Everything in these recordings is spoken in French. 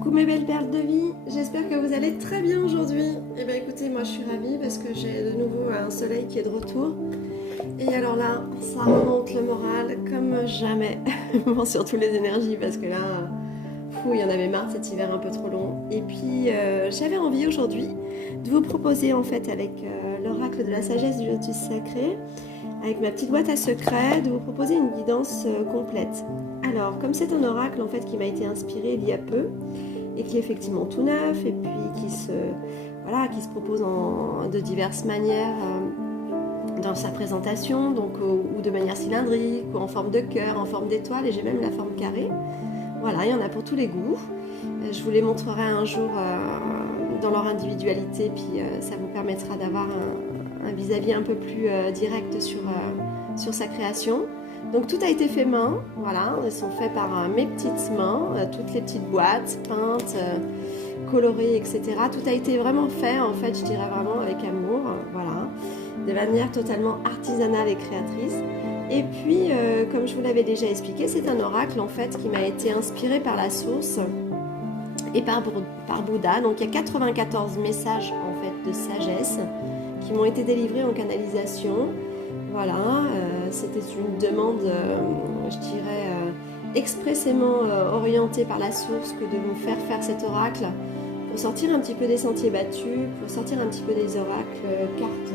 Coucou mes belles perles de vie, j'espère que vous allez très bien aujourd'hui. Et bien écoutez, moi je suis ravie parce que j'ai de nouveau un soleil qui est de retour. Et alors là, ça remonte le moral comme jamais. Bon, surtout les énergies parce que là, fou, il y en avait marre de cet hiver un peu trop long. Et puis j'avais envie aujourd'hui de vous proposer en fait avec l'oracle de la sagesse du lotus sacré, avec ma petite boîte à secrets, de vous proposer une guidance complète. Alors, comme c'est un oracle en fait qui m'a été inspiré il y a peu et qui est effectivement tout neuf et puis qui se propose de diverses manières dans sa présentation, donc ou de manière cylindrique, ou en forme de cœur, en forme d'étoile, et j'ai même la forme carrée. Voilà, il y en a pour tous les goûts. Je vous les montrerai un jour dans leur individualité, puis ça vous permettra d'avoir un vis-à-vis un peu plus direct sur sa création. Donc tout a été fait main, voilà, elles sont faites par mes petites mains, toutes les petites boîtes peintes, colorées, etc. Tout a été vraiment fait, en fait, je dirais vraiment avec amour, voilà, de manière totalement artisanale et créatrice. Et puis, comme je vous l'avais déjà expliqué, c'est un oracle en fait qui m'a été inspiré par la source et par Bouddha. Donc il y a 94 messages en fait de sagesse qui m'ont été délivrés en canalisation. Voilà, c'était une demande, je dirais, expressément orientée par la source que de nous faire cet oracle pour sortir un petit peu des sentiers battus, pour sortir un petit peu des oracles, cartes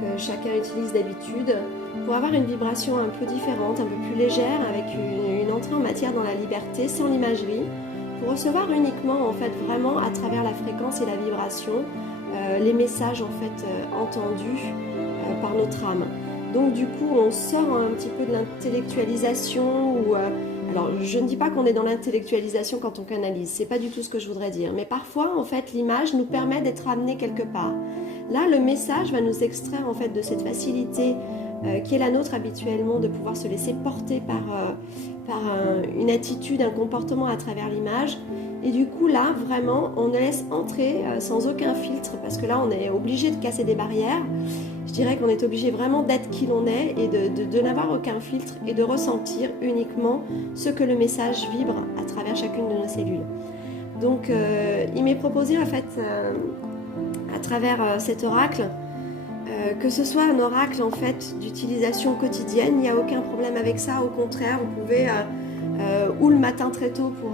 que chacun utilise d'habitude, pour avoir une vibration un peu différente, un peu plus légère, avec une entrée en matière dans la liberté, sans l'imagerie, pour recevoir uniquement, en fait, vraiment à travers la fréquence et la vibration, les messages, en fait, entendus par notre âme. Donc du coup, on sort un petit peu de l'intellectualisation alors, je ne dis pas qu'on est dans l'intellectualisation quand on canalise, c'est pas du tout ce que je voudrais dire. Mais parfois, en fait, l'image nous permet d'être amené quelque part. Là, le message va nous extraire en fait de cette facilité qui est la nôtre habituellement de pouvoir se laisser porter par une attitude, un comportement à travers l'image. Et du coup, là, vraiment, on laisse entrer sans aucun filtre parce que là, on est obligé de casser des barrières. Je dirais qu'on est obligé vraiment d'être qui l'on est et de n'avoir aucun filtre et de ressentir uniquement ce que le message vibre à travers chacune de nos cellules. Donc, il m'est proposé en fait, à travers cet oracle, que ce soit un oracle en fait d'utilisation quotidienne, il n'y a aucun problème avec ça. Au contraire, vous pouvez ou le matin très tôt pour,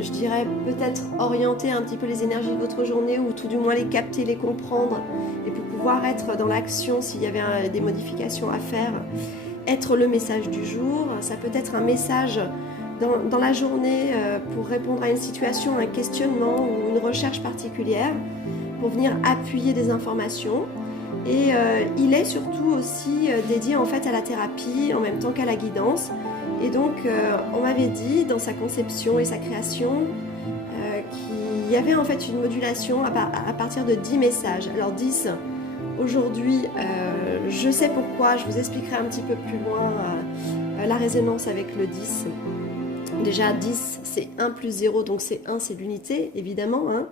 je dirais, peut-être orienter un petit peu les énergies de votre journée ou tout du moins les capter, les comprendre et pour pouvoir être dans l'action s'il y avait des modifications à faire, être le message du jour. Ça peut être un message dans la journée pour répondre à une situation, un questionnement ou une recherche particulière pour venir appuyer des informations. Et il est surtout aussi dédié en fait à la thérapie en même temps qu'à la guidance. Et donc on m'avait dit dans sa conception et sa création qu'il y avait en fait une modulation à partir de 10 messages. Alors 10, aujourd'hui je sais pourquoi, je vous expliquerai un petit peu plus loin la résonance avec le 10. Déjà 10 c'est 1 plus 0, donc c'est 1, c'est l'unité évidemment, hein.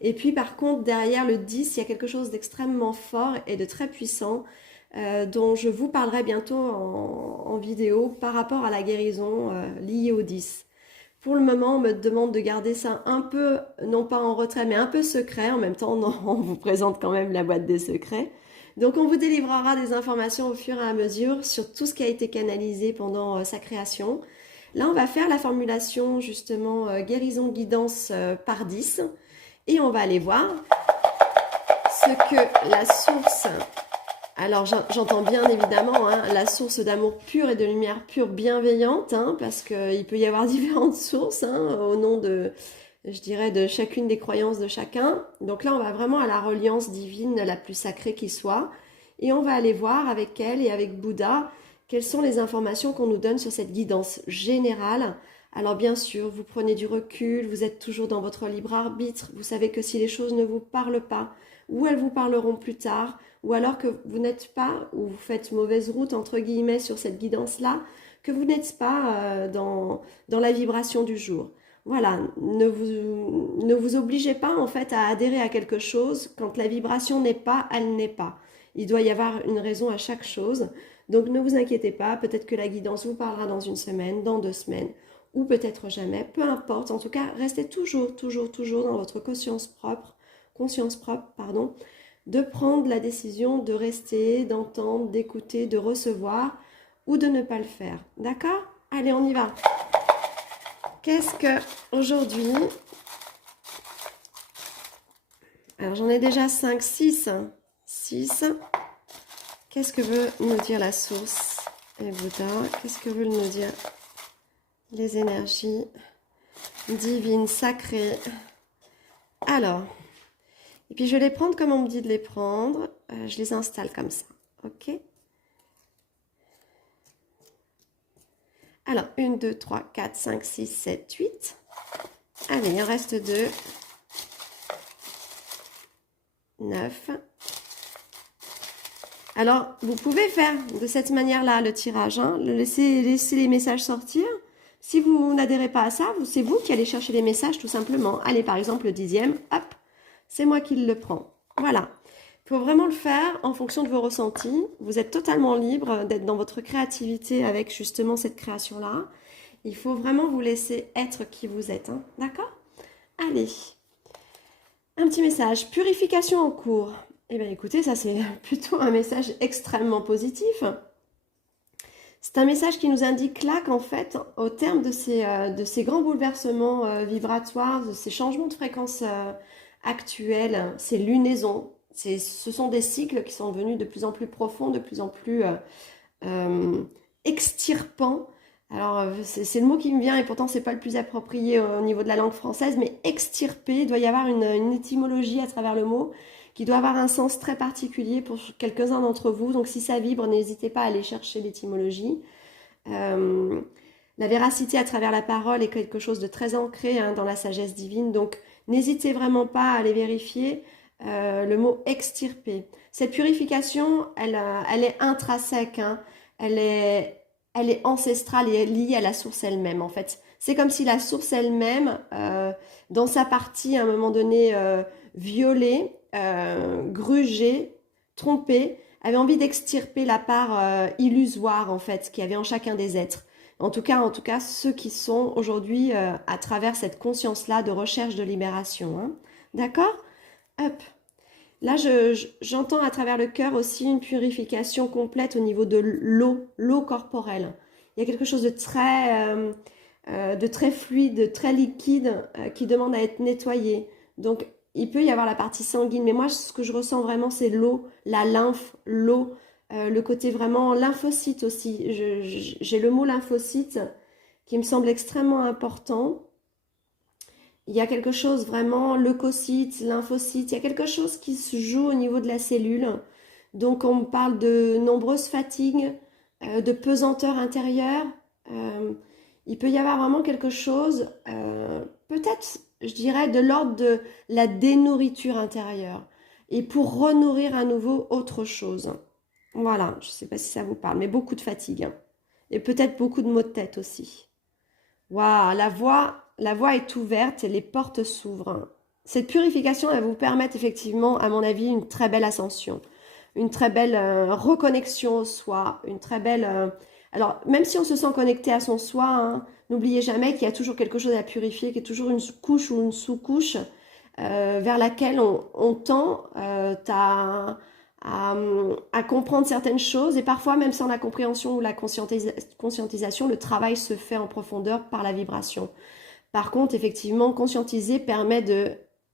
Et puis par contre derrière le 10 il y a quelque chose d'extrêmement fort et de très puissant dont je vous parlerai bientôt en vidéo par rapport à la guérison liée au 10. Pour le moment on me demande de garder ça un peu, non pas en retrait mais un peu secret, en même temps on vous présente quand même la boîte des secrets. Donc on vous délivrera des informations au fur et à mesure sur tout ce qui a été canalisé pendant sa création. Là on va faire la formulation justement guérison guidance par 10 et on va aller voir ce que la source, alors j'entends bien évidemment hein, la source d'amour pur et de lumière pure bienveillante, hein, parce qu'il peut y avoir différentes sources hein, au nom de, je dirais, de chacune des croyances de chacun. Donc là on va vraiment à la reliance divine la plus sacrée qui soit et on va aller voir avec elle et avec Bouddha quelles sont les informations qu'on nous donne sur cette guidance générale. Alors bien sûr, vous prenez du recul, vous êtes toujours dans votre libre arbitre, vous savez que si les choses ne vous parlent pas, ou elles vous parleront plus tard, ou alors que vous n'êtes pas, ou vous faites mauvaise route entre guillemets sur cette guidance-là, que vous n'êtes pas dans la vibration du jour. Voilà, ne vous obligez pas en fait à adhérer à quelque chose, quand la vibration n'est pas, elle n'est pas. Il doit y avoir une raison à chaque chose, donc ne vous inquiétez pas, peut-être que la guidance vous parlera dans une semaine, dans 2 semaines, ou peut-être jamais, peu importe. En tout cas, restez toujours dans votre conscience propre, pardon, de prendre la décision de rester, d'entendre, d'écouter, de recevoir ou de ne pas le faire. D'accord? Allez, on y va. Qu'est-ce que aujourd'hui... Alors, j'en ai déjà 5, 6. 6. Qu'est-ce que veut nous dire la source et Bouddha? Qu'est-ce que veulent nous dire les énergies divines, sacrées? Alors, et puis je vais les prendre comme on me dit de les prendre. Je les installe comme ça. Ok? Alors, 1, 2, 3, 4, 5, 6, 7, 8. Allez, il en reste 2. 9. Alors, vous pouvez faire de cette manière-là le tirage, hein, laisser les messages sortir. Si vous n'adhérez pas à ça, c'est vous qui allez chercher les messages tout simplement. Allez, par exemple, le 10e, hop, c'est moi qui le prends. Voilà. Il faut vraiment le faire en fonction de vos ressentis. Vous êtes totalement libre d'être dans votre créativité avec justement cette création-là. Il faut vraiment vous laisser être qui vous êtes. Hein. D'accord? Allez. Un petit message. Purification en cours. Eh bien, écoutez, ça c'est plutôt un message extrêmement positif. C'est un message qui nous indique là qu'en fait, au terme de ces grands bouleversements vibratoires, de ces changements de fréquence actuels, ces lunaisons, ce sont des cycles qui sont devenus de plus en plus profonds, de plus en plus extirpants. Alors, c'est le mot qui me vient et pourtant c'est pas le plus approprié au niveau de la langue française, mais extirper, il doit y avoir une étymologie à travers le mot qui doit avoir un sens très particulier pour quelques-uns d'entre vous. Donc si ça vibre, n'hésitez pas à aller chercher l'étymologie. La véracité à travers la parole est quelque chose de très ancré dans la sagesse divine. Donc n'hésitez vraiment pas à aller vérifier le mot extirper. Cette purification, elle est intrinsèque, hein. Elle est ancestrale et liée à la source elle-même en fait. C'est comme si la source elle-même, dans sa partie à un moment donné violée, grugée, trompée, avait envie d'extirper la part illusoire en fait qu'il y avait en chacun des êtres. En tout cas ceux qui sont aujourd'hui à travers cette conscience-là de recherche de libération. Hein. D'accord? Hop. Là, j'entends à travers le cœur aussi une purification complète au niveau de l'eau corporelle. Il y a quelque chose de très fluide, de très liquide qui demande à être nettoyé. Donc, il peut y avoir la partie sanguine, mais moi, ce que je ressens vraiment, c'est l'eau, la lymphe, l'eau, le côté vraiment lymphocyte aussi. J'ai le mot lymphocyte qui me semble extrêmement important. Il y a quelque chose vraiment, leucocyte, lymphocyte, il y a quelque chose qui se joue au niveau de la cellule. Donc on parle de nombreuses fatigues, de pesanteur intérieure. Il peut y avoir vraiment quelque chose, peut-être, je dirais, de l'ordre de la dénourriture intérieure. Et pour renourrir à nouveau autre chose. Voilà, je ne sais pas si ça vous parle, mais beaucoup de fatigue. Hein. Et peut-être beaucoup de maux de tête aussi. Waouh, la voie est ouverte et les portes s'ouvrent. Cette purification, elle va vous permettre effectivement, à mon avis, une très belle ascension, une très belle reconnexion au soi, une très belle... Alors, même si on se sent connecté à son soi, hein, n'oubliez jamais qu'il y a toujours quelque chose à purifier, qu'il y a toujours une couche ou une sous-couche vers laquelle on tend à comprendre certaines choses et parfois même sans la compréhension ou la conscientisation, le travail se fait en profondeur par la vibration. Par contre, effectivement, conscientiser permet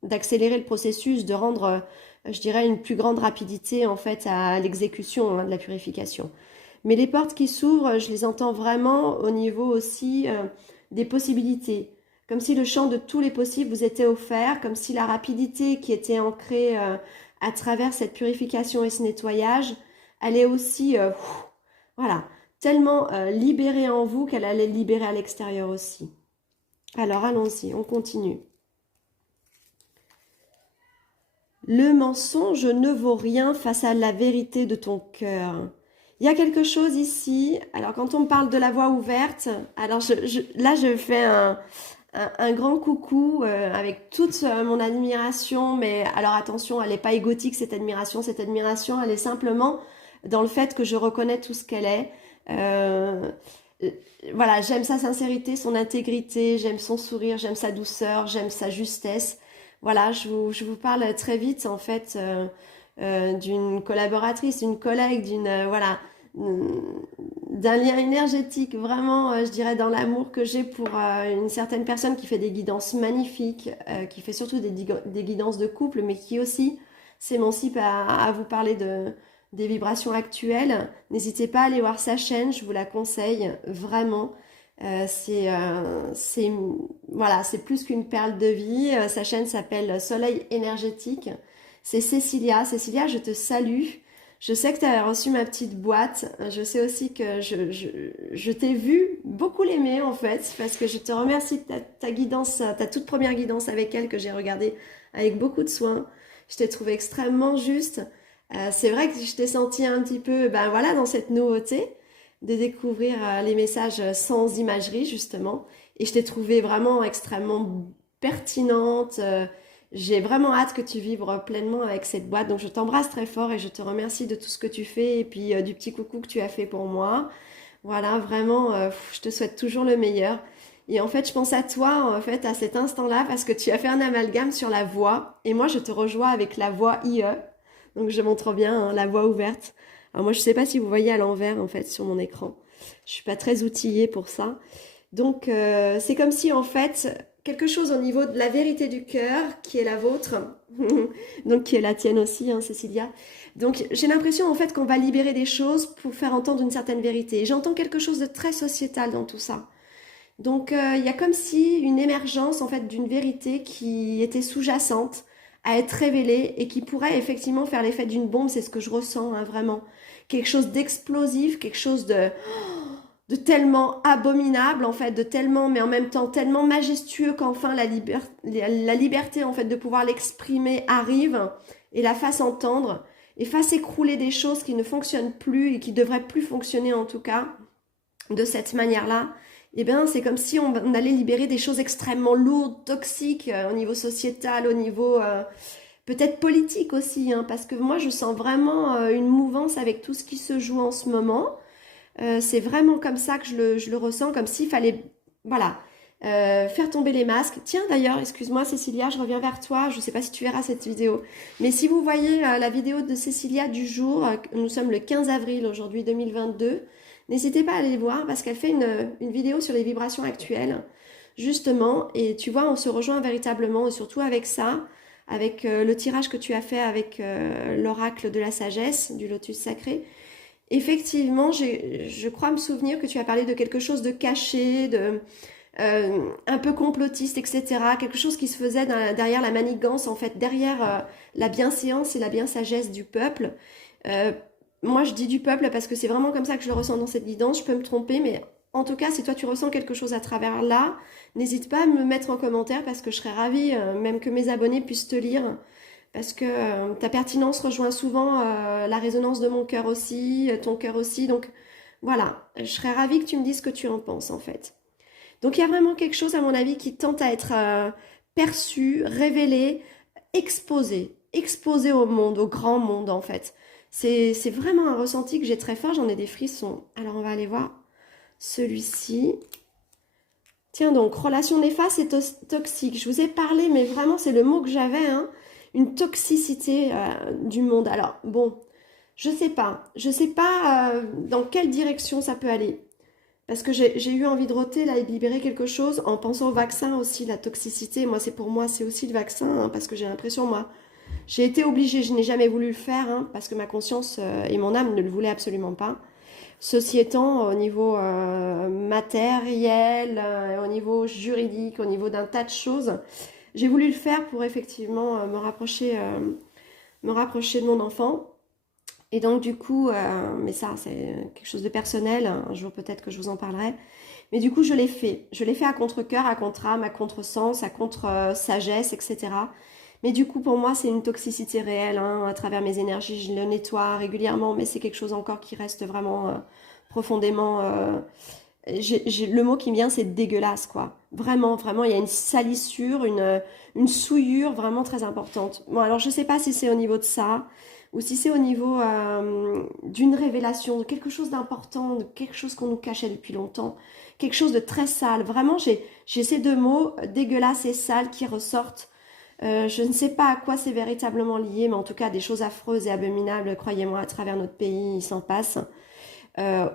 d'accélérer le processus, de rendre, je dirais, une plus grande rapidité en fait à l'exécution de la purification. Mais les portes qui s'ouvrent, je les entends vraiment au niveau aussi des possibilités. Comme si le champ de tous les possibles vous était offert, comme si la rapidité qui était ancrée à travers cette purification et ce nettoyage, elle est aussi, voilà, tellement libérée en vous qu'elle allait libérer à l'extérieur aussi. Alors allons-y, on continue. Le mensonge ne vaut rien face à la vérité de ton cœur. Il y a quelque chose ici, alors quand on me parle de la voie ouverte, alors là je fais un grand coucou avec toute mon admiration, mais alors attention, elle n'est pas égotique cette admiration elle est simplement dans le fait que je reconnais tout ce qu'elle est. voilà, j'aime sa sincérité, son intégrité, j'aime son sourire, j'aime sa douceur, j'aime sa justesse. Voilà, je vous parle très vite en fait d'une collaboratrice, d'une collègue, voilà, d'un lien énergétique vraiment, je dirais, dans l'amour que j'ai pour une certaine personne qui fait des guidances magnifiques, qui fait surtout des guidances de couple, mais qui aussi s'émancipe à vous parler des vibrations actuelles. N'hésitez pas à aller voir sa chaîne, je vous la conseille vraiment. C'est voilà, c'est plus qu'une perle de vie. Sa chaîne s'appelle Soleil énergétique. C'est Cécilia. Cécilia, je te salue. Je sais que tu as reçu ma petite boîte. Je sais aussi que je t'ai vu beaucoup l'aimer en fait, parce que je te remercie de ta guidance, ta toute première guidance avec elle que j'ai regardée avec beaucoup de soin. Je t'ai trouvé extrêmement juste. C'est vrai que je t'ai senti un petit peu, ben voilà, dans cette nouveauté de découvrir les messages sans imagerie justement. Et je t'ai trouvé vraiment extrêmement pertinente. J'ai vraiment hâte que tu vibres pleinement avec cette boîte. Donc je t'embrasse très fort et je te remercie de tout ce que tu fais et puis du petit coucou que tu as fait pour moi. Voilà, vraiment, je te souhaite toujours le meilleur. Et en fait, je pense à toi, en fait, à cet instant-là, parce que tu as fait un amalgame sur la voix. Et moi, je te rejoins avec la voix IE. Donc je montre bien hein, la voix ouverte. Alors moi, je ne sais pas si vous voyez à l'envers, en fait, sur mon écran. Je suis pas très outillée pour ça. Donc, c'est comme si, en fait, quelque chose au niveau de la vérité du cœur, qui est la vôtre, donc qui est la tienne aussi, hein, Cécilia. Donc, j'ai l'impression, en fait, qu'on va libérer des choses pour faire entendre une certaine vérité. Et j'entends quelque chose de très sociétal dans tout ça. Donc, il y a comme si une émergence, en fait, d'une vérité qui était sous-jacente à être révélée et qui pourrait effectivement faire l'effet d'une bombe. C'est ce que je ressens, hein, vraiment. Quelque chose d'explosif, quelque chose de tellement abominable, en fait, de tellement, mais en même temps tellement majestueux qu'enfin la liberté, en fait, de pouvoir l'exprimer arrive et la fasse entendre et fasse écrouler des choses qui ne fonctionnent plus et qui devraient plus fonctionner, en tout cas, de cette manière-là. Eh bien, c'est comme si on allait libérer des choses extrêmement lourdes, toxiques, au niveau sociétal, au niveau peut-être politique aussi, hein, parce que moi, je sens vraiment une mouvance avec tout ce qui se joue en ce moment. C'est vraiment comme ça que je le ressens, comme s'il fallait, voilà, faire tomber les masques. Tiens, d'ailleurs, excuse-moi, Cécilia, je reviens vers toi. Je ne sais pas si tu verras cette vidéo, mais si vous voyez la vidéo de Cécilia du jour, nous sommes le 15 avril aujourd'hui 2022. N'hésitez pas à aller voir parce qu'elle fait une vidéo sur les vibrations actuelles, justement. Et tu vois, on se rejoint véritablement, et surtout avec ça, avec le tirage que tu as fait avec l'oracle de la sagesse, du lotus sacré. Effectivement, je crois me souvenir que tu as parlé de quelque chose de caché, un peu complotiste, etc. Quelque chose qui se faisait derrière la manigance, en fait, derrière la bienséance et la biensagesse du peuple. Euh, Moi, je dis du peuple parce que c'est vraiment comme ça que je le ressens dans cette guidance. Je peux me tromper, mais en tout cas, si toi tu ressens quelque chose à travers là, n'hésite pas à me mettre en commentaire parce que je serais ravie, même que mes abonnés puissent te lire. Parce que ta pertinence rejoint souvent la résonance de mon cœur aussi, ton cœur aussi. Donc voilà, je serais ravie que tu me dises ce que tu en penses en fait. Donc il y a vraiment quelque chose à mon avis qui tente à être perçu, révélé, exposé au monde, au grand monde en fait. C'est vraiment un ressenti que j'ai très fort, j'en ai des frissons. Alors on va aller voir celui-ci. Tiens donc, relation néfaste et toxique. Je vous ai parlé, mais vraiment c'est le mot que j'avais, hein. Une toxicité du monde. Alors bon, je sais pas dans quelle direction ça peut aller. Parce que j'ai eu envie de roter là et de libérer quelque chose en pensant au vaccin aussi, la toxicité. Moi, pour moi, c'est aussi le vaccin, hein, parce que j'ai l'impression, moi, j'ai été obligée, je n'ai jamais voulu le faire, hein, parce que ma conscience et mon âme ne le voulaient absolument pas. Ceci étant, au niveau matériel, au niveau juridique, au niveau d'un tas de choses, j'ai voulu le faire pour effectivement me rapprocher de mon enfant. Et donc du coup, mais ça c'est quelque chose de personnel, un jour peut-être que je vous en parlerai. Mais du coup je l'ai fait. Je l'ai fait à contre-cœur, à contre-âme, à contre-sens, à contre-sagesse, etc. Mais du coup pour moi c'est une toxicité réelle, hein, à travers mes énergies. Je le nettoie régulièrement, mais c'est quelque chose encore qui reste vraiment profondément... le mot qui me vient c'est dégueulasse quoi. Vraiment, vraiment, il y a une salissure, une souillure vraiment très importante. Bon alors je sais pas si c'est au niveau de ça. ou si c'est au niveau d'une révélation, de quelque chose d'important, de quelque chose qu'on nous cachait depuis longtemps, quelque chose de très sale. Vraiment, j'ai ces deux mots, dégueulasse et sale, qui ressortent. Je ne sais pas à quoi c'est véritablement lié, mais en tout cas, des choses affreuses et abominables, croyez-moi, à travers notre pays, il s'en passe.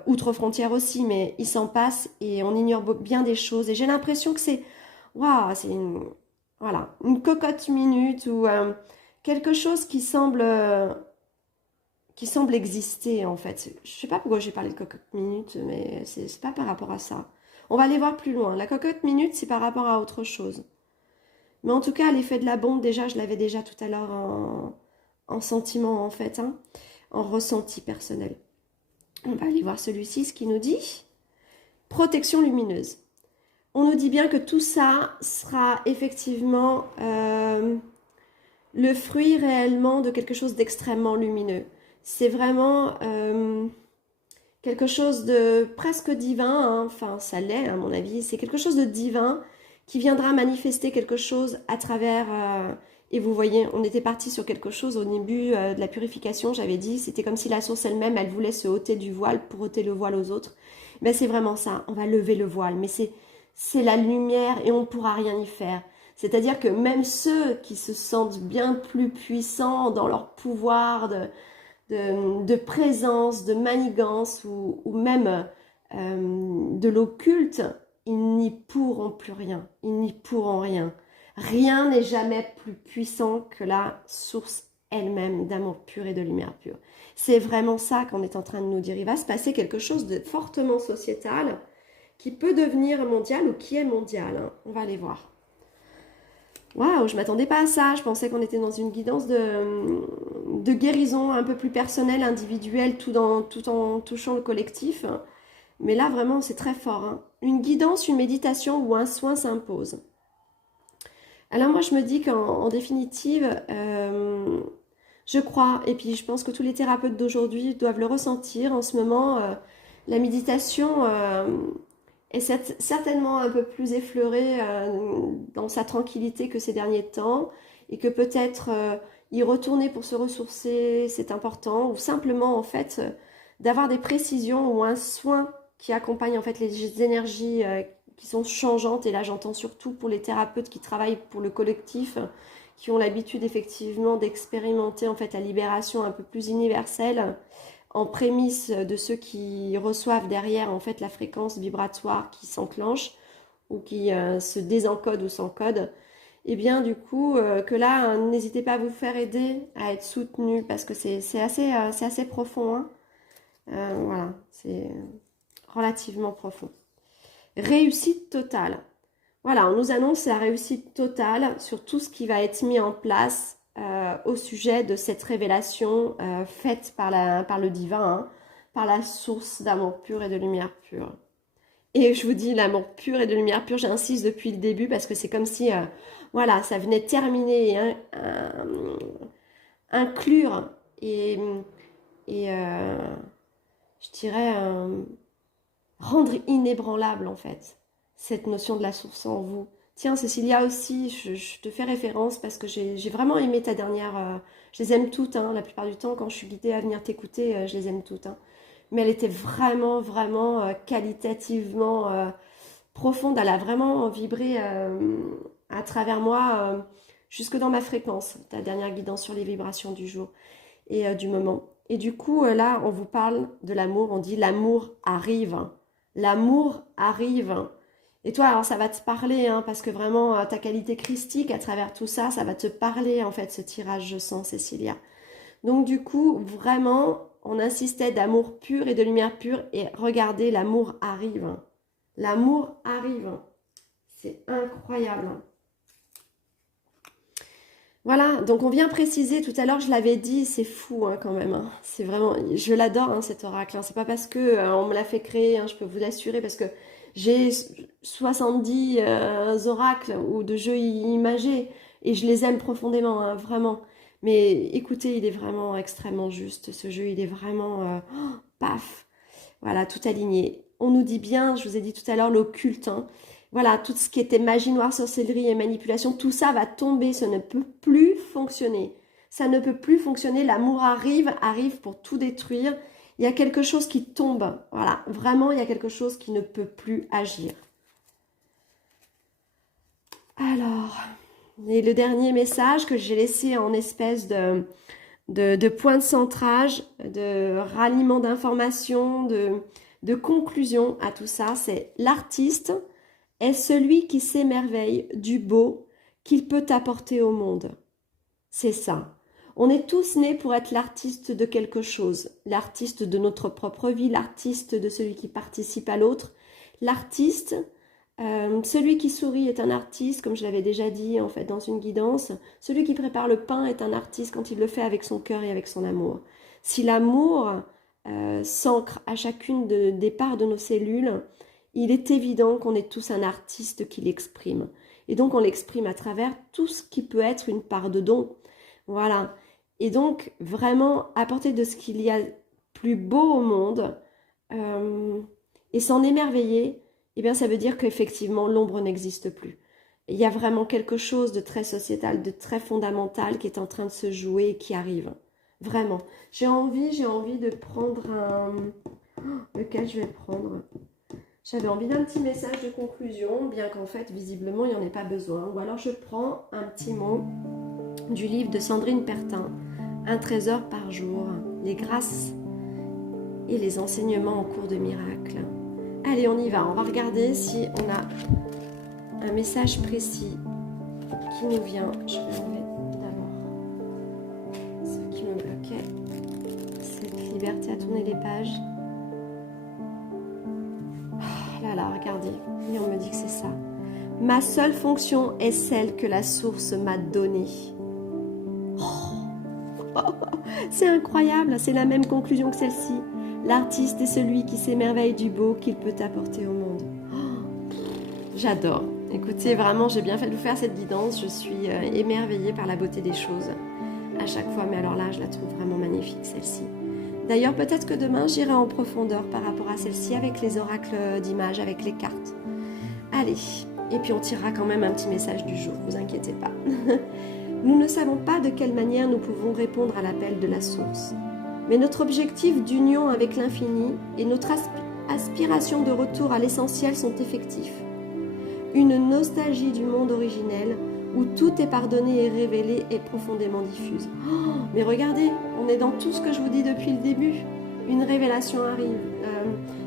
Outre frontières aussi, mais il s'en passe et on ignore bien des choses. Et j'ai l'impression que c'est, waouh, c'est une, voilà, une cocotte minute ou quelque chose qui semble exister en fait. Je sais pas pourquoi j'ai parlé de cocotte minute, mais c'est pas par rapport à ça. On va aller voir plus loin. La cocotte minute, c'est par rapport à autre chose. Mais en tout cas, l'effet de la bombe, déjà, je l'avais déjà tout à l'heure en sentiment en fait, hein, en ressenti personnel. On va aller voir celui-ci, ce qu'il nous dit. Protection lumineuse. On nous dit bien que tout ça sera effectivement le fruit réellement de quelque chose d'extrêmement lumineux. C'est vraiment quelque chose de presque divin, hein. Enfin ça l'est à mon avis, c'est quelque chose de divin qui viendra manifester quelque chose à travers... et vous voyez, on était parti sur quelque chose au début de la purification, j'avais dit, c'était comme si la source elle-même, elle voulait se ôter du voile pour ôter le voile aux autres. Ben c'est vraiment ça, on va lever le voile, mais c'est la lumière et on ne pourra rien y faire. C'est-à-dire que même ceux qui se sentent bien plus puissants dans leur pouvoir de présence, de manigance ou même de l'occulte, ils n'y pourront plus rien, ils n'y pourront rien. Rien n'est jamais plus puissant que la source elle-même d'amour pur et de lumière pure. C'est vraiment ça qu'on est en train de nous dire. Il va se passer quelque chose de fortement sociétal qui peut devenir mondial ou qui est mondial, hein. On va aller voir. Waouh, je ne m'attendais pas à ça. Je pensais qu'on était dans une guidance de guérison un peu plus personnelle, individuelle, tout en touchant le collectif. Mais là, vraiment, c'est très fort, hein. Une guidance, une méditation ou un soin s'impose. Alors moi, je me dis qu'en définitive, je crois, et puis je pense que tous les thérapeutes d'aujourd'hui doivent le ressentir en ce moment, la méditation est certainement un peu plus effleurée dans sa tranquillité que ces derniers temps, et que peut-être y retourner pour se ressourcer, c'est important, ou simplement en fait d'avoir des précisions ou un soin qui accompagne en fait les énergies qui sont changeantes, et là j'entends surtout pour les thérapeutes qui travaillent pour le collectif, qui ont l'habitude effectivement d'expérimenter en fait la libération un peu plus universelle, en prémisse de ceux qui reçoivent derrière en fait la fréquence vibratoire qui s'enclenche ou qui se désencode ou s'encode. Et bien du coup que là n'hésitez pas à vous faire aider, à être soutenu, parce que c'est assez profond, hein. Voilà, c'est relativement profond. Réussite totale. Voilà, on nous annonce la réussite totale sur tout ce qui va être mis en place au sujet de cette révélation faite par le divin, hein, par la source d'amour pur et de lumière pure. Et je vous dis, l'amour pur et de lumière pure, j'insiste depuis le début parce que c'est comme si, voilà, ça venait terminer et inclure et je dirais rendre inébranlable en fait cette notion de la source en vous. Tiens Cécilia aussi, je te fais référence parce que j'ai vraiment aimé ta dernière, je les aime toutes, hein, la plupart du temps quand je suis guidée à venir t'écouter, je les aime toutes, hein. Mais elle était vraiment qualitativement profonde, elle a vraiment vibré à travers moi jusque dans ma fréquence, ta dernière guidance sur les vibrations du jour et du moment. Et du coup là on vous parle de l'amour, on dit l'amour arrive. L'amour arrive. Et toi, alors ça va te parler, hein, parce que vraiment, ta qualité christique, à travers tout ça, ça va te parler, en fait, ce tirage, je sens, Cécilia. Donc du coup, vraiment, on insistait d'amour pur et de lumière pure, et regardez, l'amour arrive. L'amour arrive. C'est incroyable. Voilà, donc on vient préciser, tout à l'heure je l'avais dit, c'est fou hein, quand même, hein. C'est vraiment, je l'adore hein, cet oracle, hein. C'est pas parce que on me l'a fait créer, hein, je peux vous l'assurer, parce que j'ai 70 oracles ou de jeux imagés, et je les aime profondément, hein, vraiment. Mais écoutez, il est vraiment extrêmement juste, ce jeu, il est vraiment, paf, voilà, tout aligné. On nous dit bien, je vous ai dit tout à l'heure, l'occulte, hein. Voilà, tout ce qui était magie noire, sorcellerie et manipulation, tout ça va tomber, ça ne peut plus fonctionner. Ça ne peut plus fonctionner. L'amour arrive pour tout détruire. Il y a quelque chose qui tombe. Voilà, vraiment, il y a quelque chose qui ne peut plus agir. Alors, et le dernier message que j'ai laissé en espèce de point de centrage, de ralliement d'informations, de conclusion à tout ça, c'est l'artiste est celui qui s'émerveille du beau qu'il peut apporter au monde. C'est ça. On est tous nés pour être l'artiste de quelque chose, l'artiste de notre propre vie, l'artiste de celui qui participe à l'autre, l'artiste. Celui qui sourit est un artiste, comme je l'avais déjà dit en fait dans une guidance. Celui qui prépare le pain est un artiste quand il le fait avec son cœur et avec son amour. Si l'amour s'ancre à chacune des parts de nos cellules, il est évident qu'on est tous un artiste qui l'exprime. Et donc on l'exprime à travers tout ce qui peut être une part de don. Voilà. Et donc vraiment apporter de ce qu'il y a plus beau au monde et s'en émerveiller, eh bien, ça veut dire qu'effectivement, l'ombre n'existe plus. Il y a vraiment quelque chose de très sociétal, de très fondamental qui est en train de se jouer et qui arrive. Vraiment. J'ai envie de prendre un... lequel je vais prendre? J'avais envie d'un petit message de conclusion, bien qu'en fait, visiblement, il n'y en ait pas besoin. Ou alors, je prends un petit mot du livre de Sandrine Pertin, Un trésor par jour, les grâces et les enseignements en cours de miracle. Allez, on y va. On va regarder si on a un message précis qui nous vient. Je vais enlever d'abord ce qui me bloquait. Cette liberté à tourner les pages. Oh là là, regardez. Et on me dit que c'est ça. Ma seule fonction est celle que la source m'a donnée. Oh, c'est incroyable. C'est la même conclusion que celle-ci. L'artiste est celui qui s'émerveille du beau qu'il peut apporter au monde. Oh, j'adore. Écoutez, vraiment, j'ai bien fait de vous faire cette guidance. Je suis émerveillée par la beauté des choses à chaque fois. Mais alors là, je la trouve vraiment magnifique, celle-ci. D'ailleurs, peut-être que demain, j'irai en profondeur par rapport à celle-ci avec les oracles d'images, avec les cartes. Allez, et puis on tirera quand même un petit message du jour, vous inquiétez pas. Nous ne savons pas de quelle manière nous pouvons répondre à l'appel de la source. Mais notre objectif d'union avec l'infini et notre aspiration de retour à l'essentiel sont effectifs. Une nostalgie du monde originel où tout est pardonné et révélé est profondément diffuse. Oh, mais regardez, on est dans tout ce que je vous dis depuis le début. Une révélation arrive,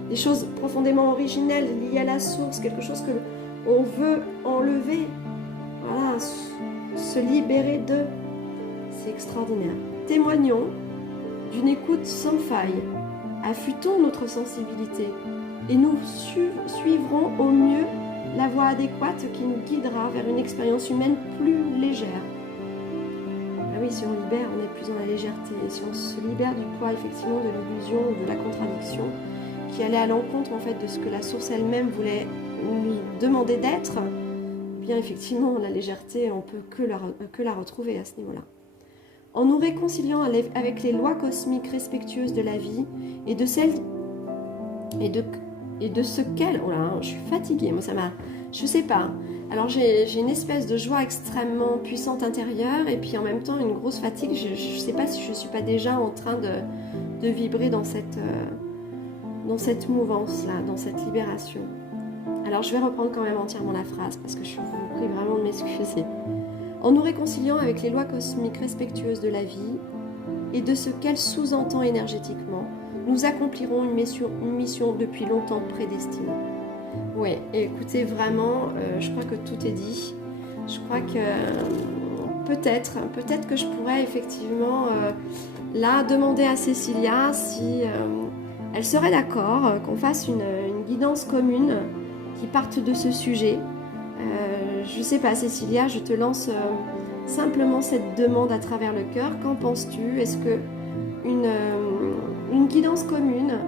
des choses profondément originelles liées à la source, quelque chose que on veut enlever, voilà, se libérer de. C'est extraordinaire. Témoignons d'une écoute sans faille, affûtons notre sensibilité et nous suivrons au mieux la voie adéquate qui nous guidera vers une expérience humaine plus légère. Ah oui, si on libère, on est plus dans la légèreté. Et si on se libère du poids effectivement de l'illusion ou de la contradiction qui allait à l'encontre en fait de ce que la source elle-même voulait nous demander d'être, eh bien effectivement la légèreté, on peut que la retrouver à ce niveau-là. En nous réconciliant avec les lois cosmiques respectueuses de la vie et de celles et de ce qu'elle... Oh là, je suis fatiguée, moi ça m'a... Je sais pas. Alors j'ai une espèce de joie extrêmement puissante intérieure et puis en même temps une grosse fatigue. Je sais pas si je suis pas déjà en train de vibrer dans cette mouvance-là, dans cette libération. Alors je vais reprendre quand même entièrement la phrase parce que je vous prie vraiment de m'excuser. En nous réconciliant avec les lois cosmiques respectueuses de la vie et de ce qu'elle sous-entend énergétiquement, nous accomplirons une mission depuis longtemps prédestinée. Oui, écoutez, vraiment, je crois que tout est dit. Je crois que peut-être que je pourrais effectivement là demander à Cécilia si elle serait d'accord qu'on fasse une guidance commune qui parte de ce sujet. Je sais pas, Cécilia, je te lance simplement cette demande à travers le cœur. Qu'en penses-tu? Est-ce que une guidance commune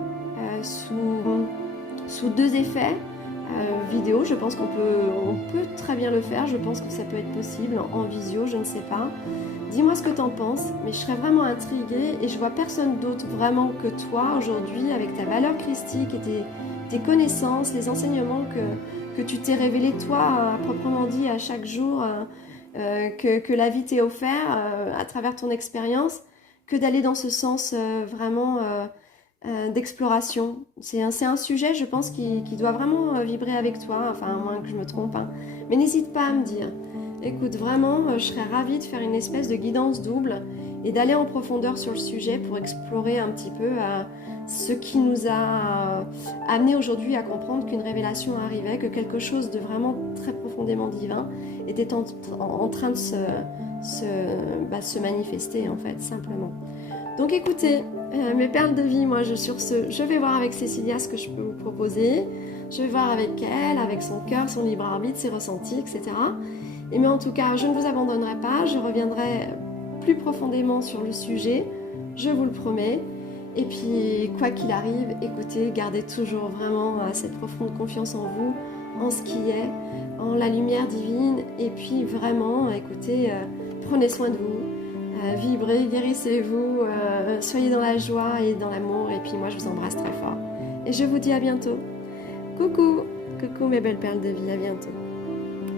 sous deux effets vidéo, je pense qu'on peut très bien le faire. Je pense que ça peut être possible en visio, je ne sais pas. Dis-moi ce que tu en penses, mais je serais vraiment intriguée et je vois personne d'autre vraiment que toi aujourd'hui avec ta valeur christique et tes connaissances, les enseignements que tu t'es révélé toi, proprement dit, à chaque jour que la vie t'ait offert à travers ton expérience, que d'aller dans ce sens vraiment d'exploration. C'est un sujet, je pense, qui doit vraiment vibrer avec toi, enfin, à moins que je me trompe, hein. Mais n'hésite pas à me dire. Écoute, vraiment, je serais ravie de faire une espèce de guidance double et d'aller en profondeur sur le sujet pour explorer un petit peu ce qui nous a amené aujourd'hui à comprendre qu'une révélation arrivait, que quelque chose de vraiment très profondément divin était en train de se manifester, en fait, simplement. Donc écoutez, mes perles de vie, moi sur ce, je vais voir avec Cécilia ce que je peux vous proposer. Je vais voir avec elle, avec son cœur, son libre arbitre, ses ressentis, etc. Et mais en tout cas, je ne vous abandonnerai pas, je reviendrai plus profondément sur le sujet, je vous le promets. Et puis, quoi qu'il arrive, écoutez, gardez toujours vraiment cette profonde confiance en vous, en ce qui est, en la lumière divine. Et puis vraiment, écoutez, prenez soin de vous, vibrez, guérissez-vous, soyez dans la joie et dans l'amour. Et puis moi, je vous embrasse très fort. Et je vous dis à bientôt. Coucou, coucou mes belles perles de vie, à bientôt.